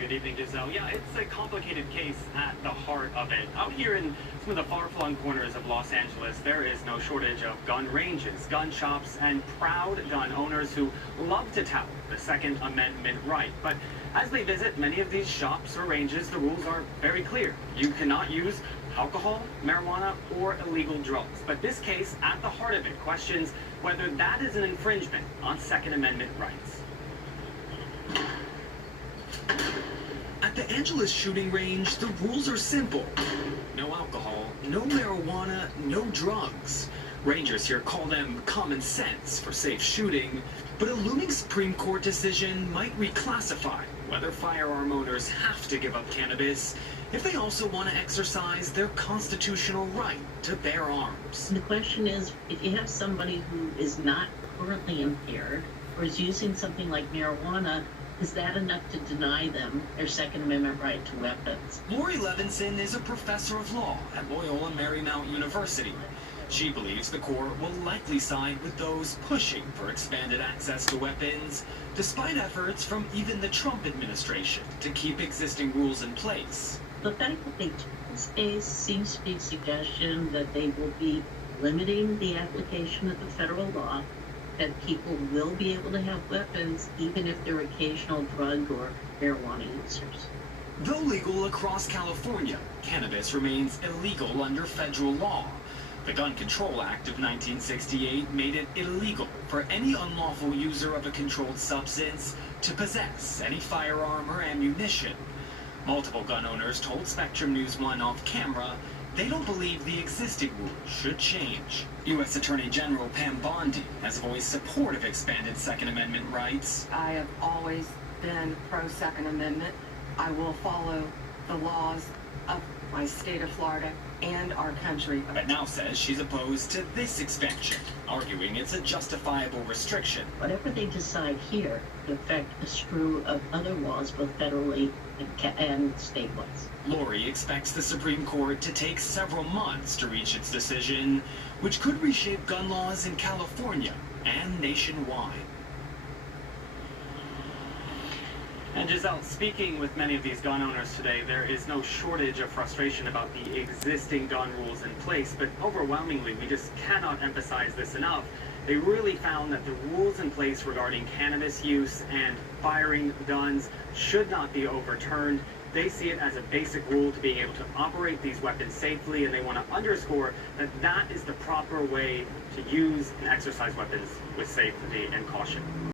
Good evening, Giselle. Yeah, it's a complicated case at the heart of it. Out here in some of the far-flung corners of Los Angeles, there is no shortage of gun ranges, gun shops, and proud gun owners who love to tout the Second Amendment right. But as they visit many of these shops or ranges, the rules are very clear. You cannot use alcohol, marijuana, or illegal drugs. But this case, at the heart of it, questions whether that is an infringement on Second Amendment rights. At the Angeles shooting range, the rules are simple. No alcohol, no marijuana, no drugs. Rangers here call them common sense for safe shooting, but a looming Supreme Court decision might reclassify whether firearm owners have to give up cannabis if they also want to exercise their constitutional right to bear arms. The question is, if you have somebody who is not currently impaired or is using something like marijuana, is that enough to deny them their Second Amendment right to weapons? Lori Levinson is a professor of law at Loyola Marymount University. She believes the court will likely side with those pushing for expanded access to weapons, despite efforts from even the Trump administration to keep existing rules in place. The fact that they took this case seems to be a suggestion that they will be limiting the application of the federal law, that people will be able to have weapons even if they're occasional drug or marijuana users. Though legal across California, cannabis remains illegal under federal law. The Gun Control Act of 1968 made it illegal for any unlawful user of a controlled substance to possess any firearm or ammunition. Multiple gun owners told Spectrum News 1 off camera they don't believe the existing rules should change. U.S. Attorney General Pam Bondi has voiced support of expanded Second Amendment rights. I have always been pro-Second Amendment. I will follow the laws of my state of Florida and our country. But now says she's opposed to this expansion, arguing it's a justifiable restriction. Whatever they decide here could affect a slew of other laws, both federally and state-wise. Lori expects the Supreme Court to take several months to reach its decision, which could reshape gun laws in California and nationwide. And Giselle, speaking with many of these gun owners today, there is no shortage of frustration about the existing gun rules in place, but overwhelmingly, we just cannot emphasize this enough. They really found that the rules in place regarding cannabis use and firing guns should not be overturned. They see it as a basic rule to being able to operate these weapons safely, and they want to underscore that that is the proper way to use and exercise weapons with safety and caution.